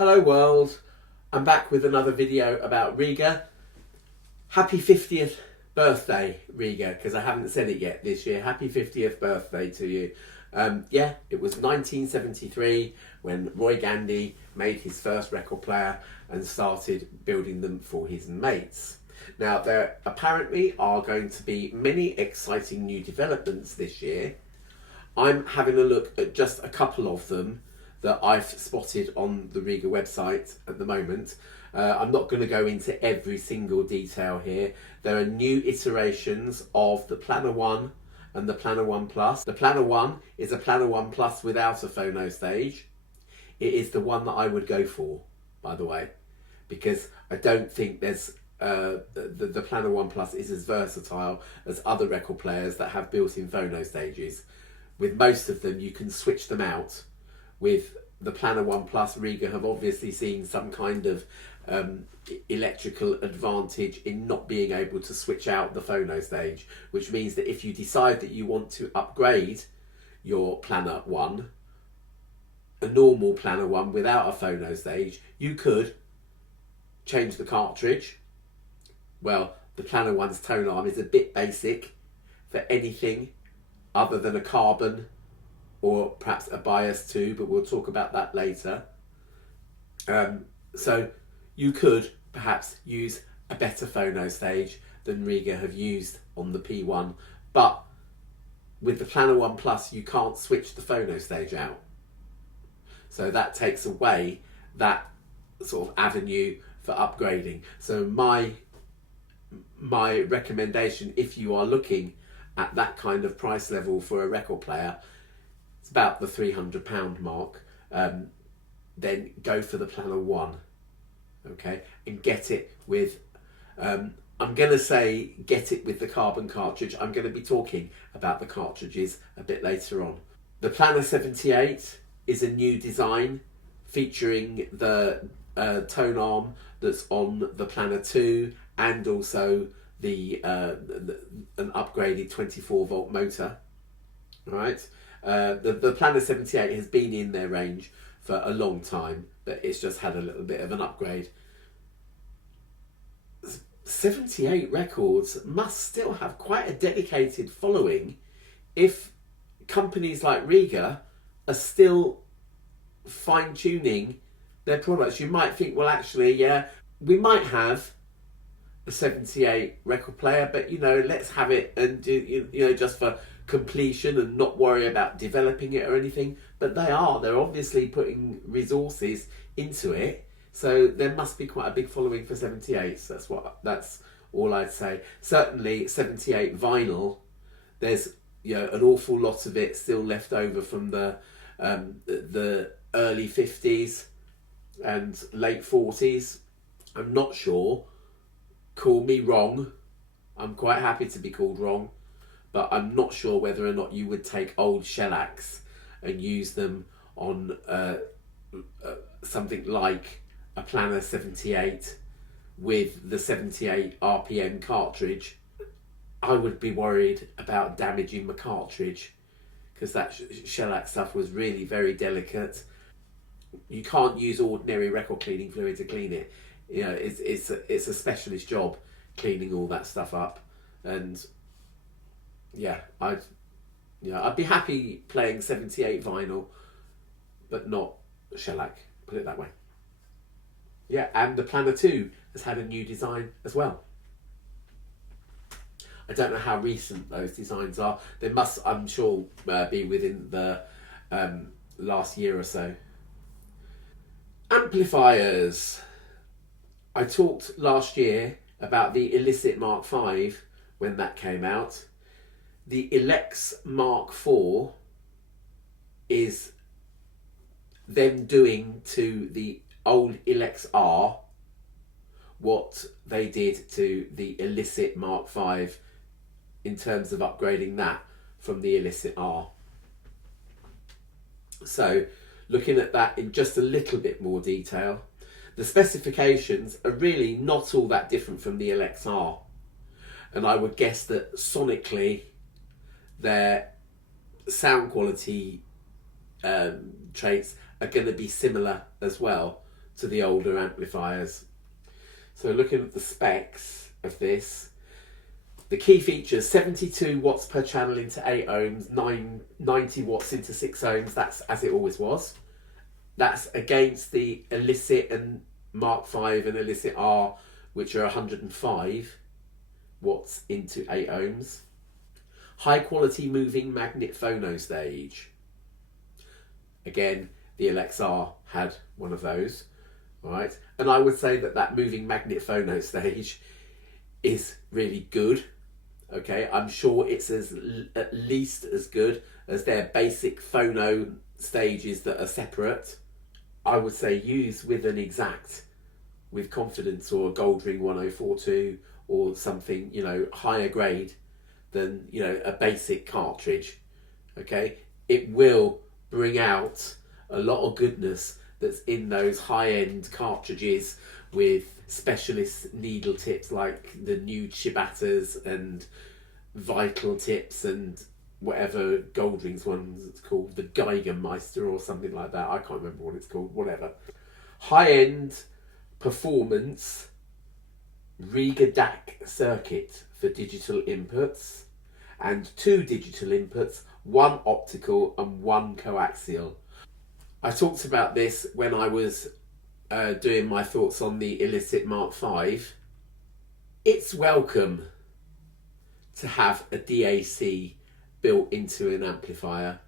Hello world, I'm back with another video about Rega. Happy 50th birthday, Rega, because I haven't said it yet this year. Happy 50th birthday to you. Yeah, it was 1973 when Roy Gandy made his first record player and started building them for his mates. Now, there apparently are going to be many exciting new developments this year. I'm having a look at just a couple of them that I've spotted on the Rega website at the moment. I'm not going to go into every single detail here. There are new iterations of the Planner 1 and the Planner 1 Plus. The Planner 1 is a Planner 1 Plus without a phono stage. It is the one that I would go for, by the way, because I don't think there's the Planner 1 Plus is as versatile as other record players that have built-in phono stages. With most of them, you can switch them out. With the Planner 1 Plus, Rega have obviously seen some kind of electrical advantage in not being able to switch out the phono stage, which means that if you decide that you want to upgrade your Planner 1, a normal Planner 1 without a phono stage, you could change the cartridge. Well, the Planner 1's tone arm is a bit basic for anything other than a carbon or perhaps a bias too, but we'll talk about that later. So you could perhaps use a better phono stage than Rega have used on the P1, but with the Planner 1 Plus you can't switch the phono stage out. So that takes away that sort of avenue for upgrading. So my recommendation, if you are looking at that kind of price level for a record player, it's about the £300 mark, then go for the Planner 1, okay, and get it with, I'm going to say get it with the carbon cartridge. I'm going to be talking about the cartridges a bit later on. The Planner 78 is a new design featuring the tone arm that's on the Planner 2 and also an upgraded 24-volt motor. All right. The Planner 78 has been in their range for a long time, but it's just had a little bit of an upgrade. 78 Records must still have quite a dedicated following if companies like Rega are still fine-tuning their products. You might think, well, actually, yeah, we might have a 78 record player, but let's have it and do just for completion and not worry about developing it or anything. But they're obviously putting resources into it, so there must be quite a big following for 78s. That's all I'd say. Certainly 78 vinyl, there's an awful lot of it still left over from the early 50s and late 40s. I'm not sure. Call me wrong. I'm quite happy to be called wrong, but I'm not sure whether or not you would take old shellacs and use them on something like a Planner 78 with the 78 RPM cartridge. I would be worried about damaging my cartridge because that shellac stuff was really very delicate. You can't use ordinary record cleaning fluid to clean it. It's a specialist job cleaning all that stuff up, and yeah, I'd be happy playing 78 vinyl, but not shellac. Put it that way. Yeah, and the Planner 2 has had a new design as well. I don't know how recent those designs are. They must, I'm sure, be within the last year or so. Amplifiers. I talked last year about the Elex Mk4 when that came out. The Elex Mk4 is them doing to the old Elex R what they did to the Elex Mk5 in terms of upgrading that from the Elex R. So looking at that in just a little bit more detail, the specifications are really not all that different from the Elex R, and I would guess that sonically their sound quality traits are going to be similar as well to the older amplifiers. So looking at the specs of this, the key features: 72 watts per channel into 8 ohms, 90 watts into 6 ohms. That's as it always was. That's against the Illicit and Mk4 and Illicit R, which are 105 watts into 8 ohms. High quality moving magnet phono stage. Again, the Elex R had one of those, right? And I would say that that moving magnet phono stage is really good. Okay, I'm sure it's at least as good as their basic phono stages that are separate. I would say use with an exact, with confidence, or a Goldring 1042 or something, you know, higher grade than, you know, a basic cartridge. Okay, it will bring out a lot of goodness that's in those high-end cartridges with specialist needle tips like the new Chibatas and Vital tips and whatever Goldring's one's it's called, the Geigermeister or something like that. I can't remember what it's called, whatever. High-end performance Rega DAC circuit for digital inputs, and 2 digital inputs, 1 optical and 1 coaxial. I talked about this when I was doing my thoughts on the Illicit Mk4. It's welcome to have a DAC built into an amplifier,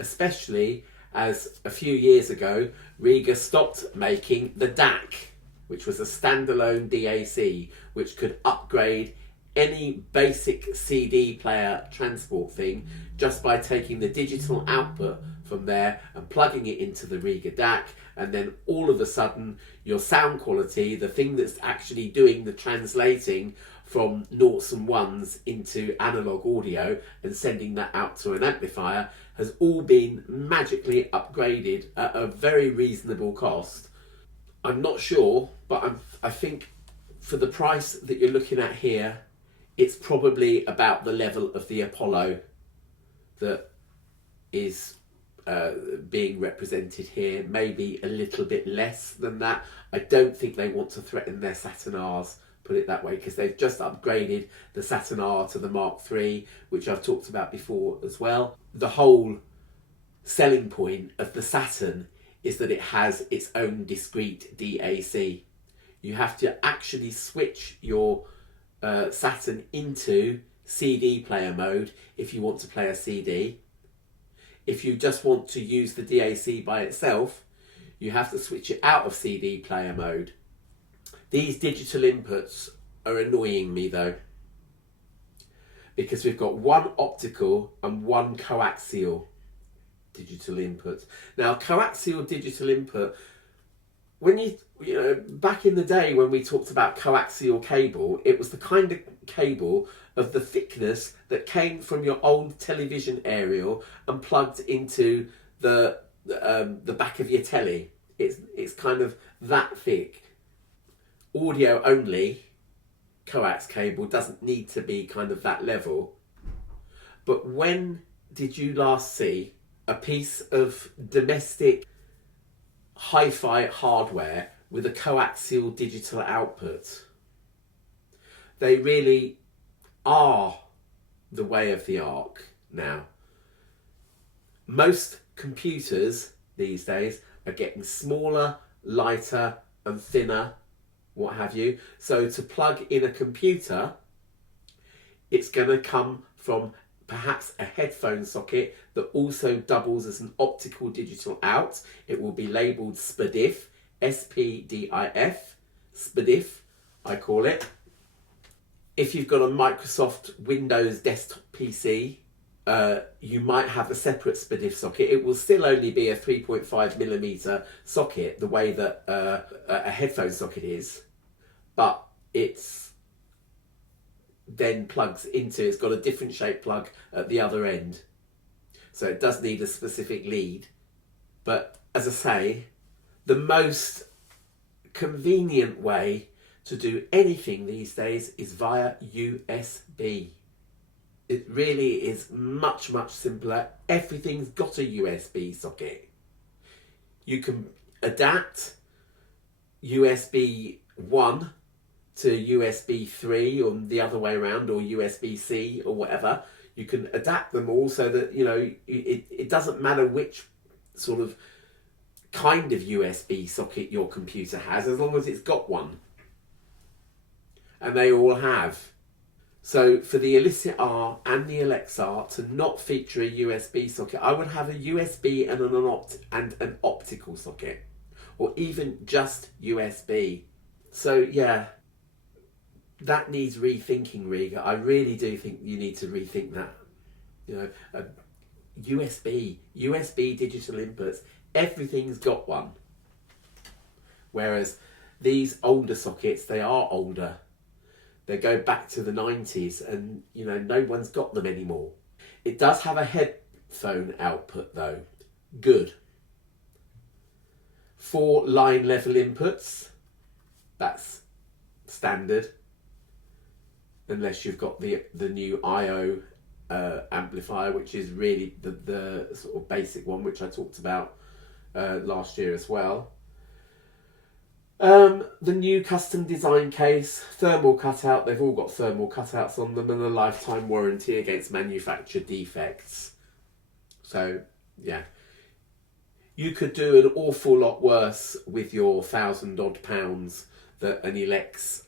especially as a few years ago Rega stopped making the DAC, which was a standalone DAC which could upgrade any basic CD player transport thing just by taking the digital output from there and plugging it into the Rega DAC, and then all of a sudden your sound quality, the thing that's actually doing the translating from noughts and ones into analog audio and sending that out to an amplifier, has all been magically upgraded at a very reasonable cost. I'm not sure, but I think for the price that you're looking at here, it's probably about the level of the Apollo that is being represented here, maybe a little bit less than that. I don't think they want to threaten their Saturn Rs, put it that way, because they've just upgraded the Saturn R to the Mk3, which I've talked about before as well. The whole selling point of the Saturn is that it has its own discrete DAC. You have to actually switch your Saturn into CD player mode if you want to play a CD. If you just want to use the DAC by itself, you have to switch it out of CD player mode. These digital inputs are annoying me though, because we've got 1 optical and 1 coaxial digital input. Now, coaxial digital input, when you know, back in the day when we talked about coaxial cable, it was the kind of cable of the thickness that came from your old television aerial and plugged into the back of your telly. It's kind of that thick. Audio only coax cable doesn't need to be kind of that level. But when did you last see a piece of domestic hi-fi hardware with a coaxial digital output? They really are the way of the arc now. Most computers these days are getting smaller, lighter and thinner, what have you. So to plug in a computer, it's going to come from perhaps a headphone socket that also doubles as an optical digital out. It will be labelled SPDIF, S-P-D-I-F, SPDIF, I call it. If you've got a Microsoft Windows desktop PC, you might have a separate SPDIF socket. It will still only be a 3.5mm socket, the way that a headphone socket is, but it's then plugs into, it's got a different shape plug at the other end. So it does need a specific lead. But as I say, the most convenient way to do anything these days is via USB. It really is much, much simpler. Everything's got a USB socket. You can adapt USB 1 to USB 3 or the other way around, or USB-C or whatever. You can adapt them all so that, you know, it doesn't matter which sort of kind of USB socket your computer has, as long as it's got one. And they all have. So for the Elicit R and the Elex R to not feature a USB socket, I would have a USB and an optical socket, or even just USB. So yeah, that needs rethinking, Rega. I really do think you need to rethink that. You know, USB digital inputs, everything's got one. Whereas these older sockets, they are older. They go back to the 90s and, you know, no one's got them anymore. It does have a headphone output though. Good. 4 line level inputs. That's standard. Unless you've got the new I/O amplifier, which is really the sort of basic one, which I talked about last year as well. The new custom design case, thermal cutout, they've all got thermal cutouts on them, and a lifetime warranty against manufacture defects. So, yeah. You could do an awful lot worse with your £1,000 that an Elex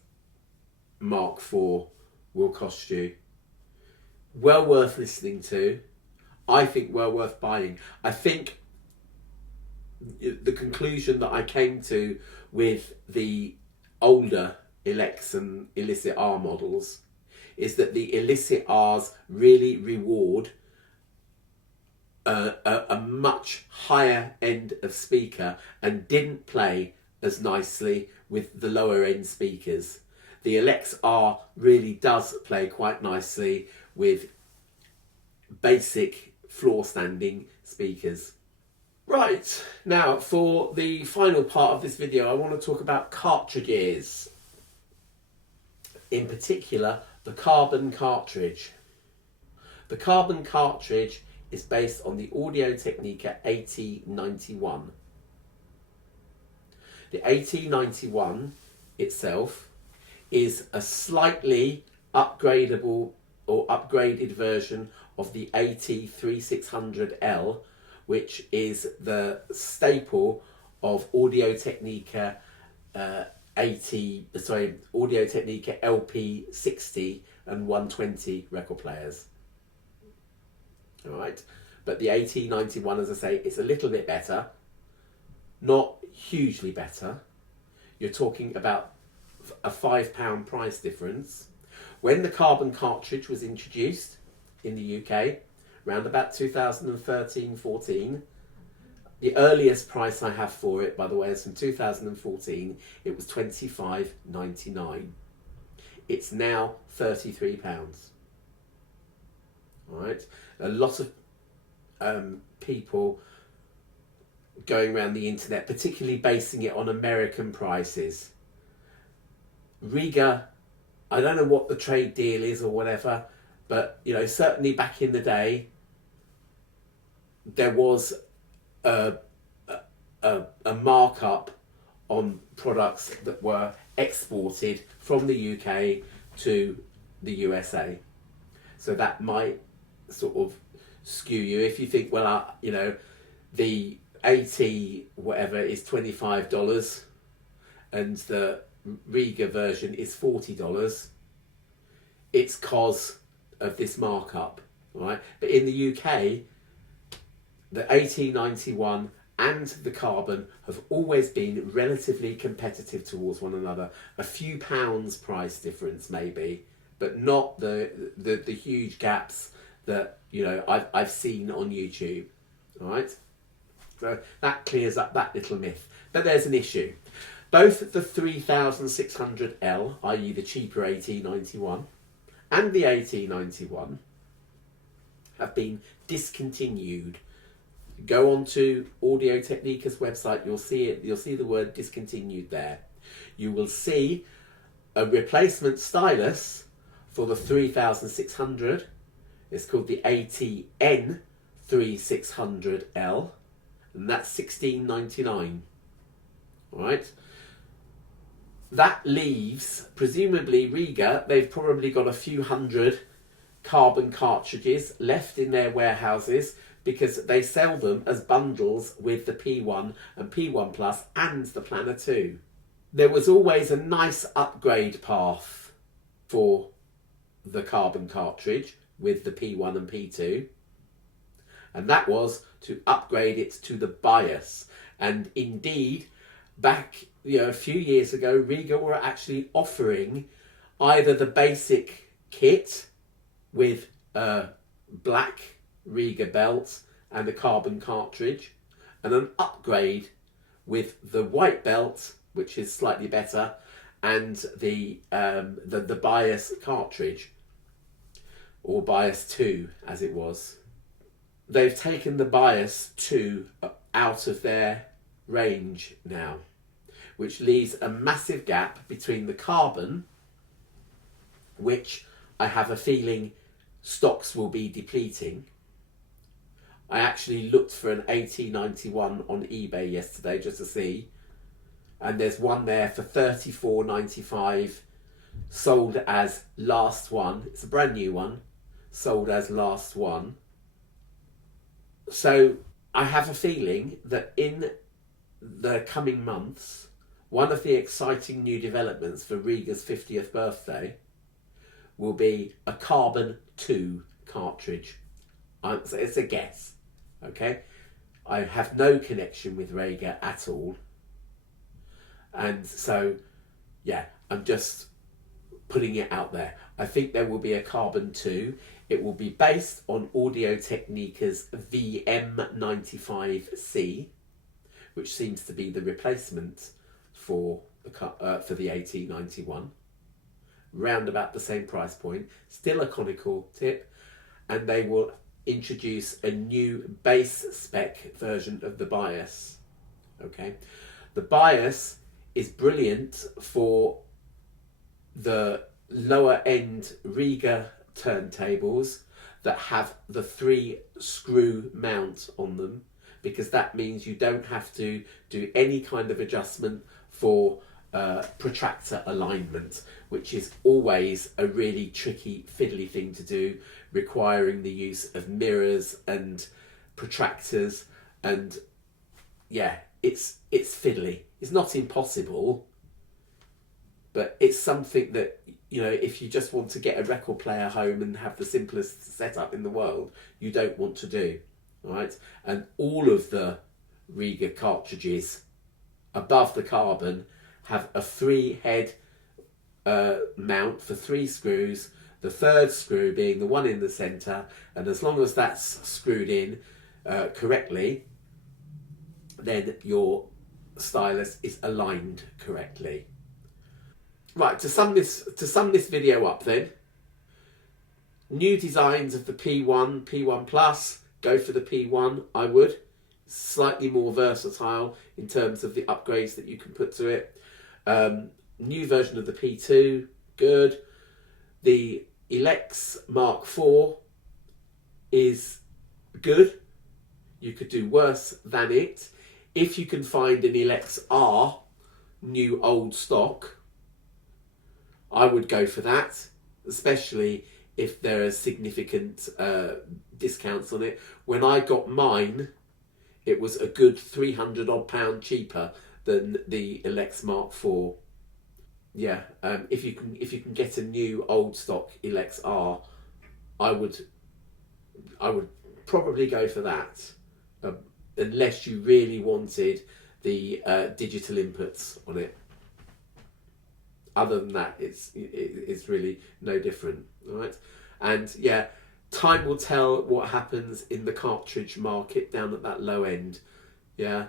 Mk4 will cost you. Well worth listening to. I think well worth buying. I think the conclusion that I came to with the older Elex and Elicit R models is that the Elicit Rs really reward a much higher end of speaker and didn't play as nicely with the lower end speakers. The Elex R really does play quite nicely with basic floor standing speakers. Right, now for the final part of this video, I want to talk about cartridges. In particular, the carbon cartridge. The carbon cartridge is based on the Audio-Technica AT91. The AT91 itself is a slightly upgradable or upgraded version of the AT3600L, which is the staple of Audio-Technica Audio-Technica LP60 and 120 record players. All right, but the AT91, as I say, is a little bit better, not hugely better. You're talking about a £5 price difference. When the carbon cartridge was introduced in the UK, around about 2013-14, the earliest price I have for it, by the way, is from 2014. It was £25.99. It's now £33. All right, a lot of people going around the internet, particularly basing it on American prices. Rega, I don't know what the trade deal is or whatever, but you know, certainly back in the day, there was a markup on products that were exported from the UK to the USA. So that might sort of skew you if you think, well, you know, the AT whatever is $25 and the Rega version is $40. It's cause of this markup, right? But in the UK, the AT91 and the carbon have always been relatively competitive towards one another. A few pounds price difference maybe, but not the huge gaps that, you know, I've seen on YouTube. All right, so that clears up that little myth. But there's an issue. Both the 3600L, i.e. the cheaper AT91, and the AT91 have been discontinued. Go on to Audio-Technica's website, you'll see it. You'll see the word discontinued there. You will see a replacement stylus for the 3600. It's called the ATN 3600L, and that's $16.99. All right. that leaves, presumably Rega, they've probably got a few hundred carbon cartridges left in their warehouses because they sell them as bundles with the P1 and P1 Plus and the Planner 2. There was always a nice upgrade path for the carbon cartridge with the P1 and P2, and that was to upgrade it to the BIOS. And indeed, back a few years ago, Rega were actually offering either the basic kit with a black Rega belt and a carbon cartridge, and an upgrade with the white belt, which is slightly better, and the BIOS cartridge, or BIOS 2 as it was. They've taken the BIOS 2 out of their range now, which leaves a massive gap between the carbon, which I have a feeling stocks will be depleting. I actually looked for an AT91 on eBay yesterday just to see, and there's one there for $34.95, sold as last one. It's a brand new one, sold as last one. So I have a feeling that in the coming months, one of the exciting new developments for Rega's 50th birthday will be a Carbon 2 cartridge. It's a guess, okay? I have no connection with Rega at all. And so, yeah, I'm just putting it out there. I think there will be a Carbon 2. It will be based on Audio Technica's VM95C, which seems to be the replacement for the AT91. Round about the same price point, still a conical tip, and they will introduce a new base spec version of the BIOS. Okay, the BIOS is brilliant for the lower end Rega turntables that have the 3 screw mount on them, because that means you don't have to do any kind of adjustment for protractor alignment, which is always a really tricky, fiddly thing to do, requiring the use of mirrors and protractors. And yeah, it's fiddly. It's not impossible, but it's something that, if you just want to get a record player home and have the simplest setup in the world, you don't want to do, right? And all of the Rega cartridges above the carbon have a 3-head mount for 3 screws, the third screw being the one in the centre, and as long as that's screwed in correctly, then your stylus is aligned correctly. Right, to sum this video up then, new designs of the P1, P1 Plus, go for the P1, I would. Slightly more versatile in terms of the upgrades that you can put to it. New version of the P2, good. The Elex Mk4 is good. You could do worse than it. If you can find an Elex R, new old stock, I would go for that, especially if there are significant discounts on it. When I got mine, it was a good £300 odd cheaper than the Elex Mk4. Yeah, if you can get a new old stock Elex R, I would probably go for that, unless you really wanted the digital inputs on it. Other than that, it's really no different, all right? And yeah, time will tell what happens in the cartridge market down at that low end. Yeah,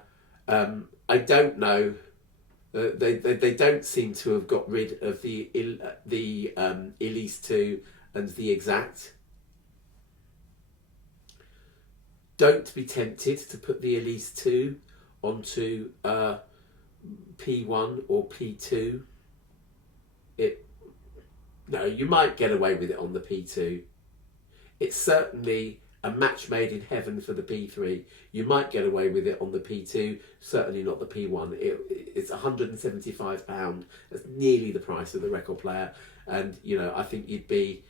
I don't know. They don't seem to have got rid of the Elise 2 and the Exact. Don't be tempted to put the Elise 2 onto P1 or P2. No, you might get away with it on the P2. It's certainly a match made in heaven for the P3. You might get away with it on the P2, certainly not the P1. It's £175. That's nearly the price of the record player, and you know, I think you'd be,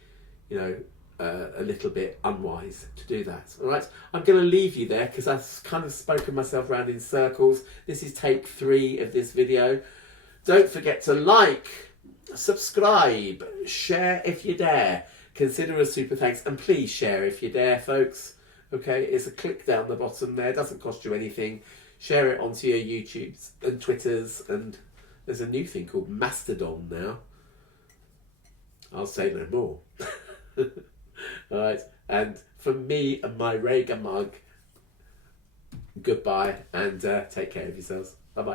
you know, a little bit unwise to do that. All right, I'm going to leave you there because I've kind of spoken myself around in circles. This is take 3 of this video. Don't forget to like, subscribe, share if you dare. Consider a super thanks, and please share if you dare, folks. Okay, it's a click down the bottom there. It doesn't cost you anything. Share it onto your YouTubes and Twitters, and there's a new thing called Mastodon now. I'll say no more. All right, and from me and my Rega mug, goodbye, and take care of yourselves. Bye bye.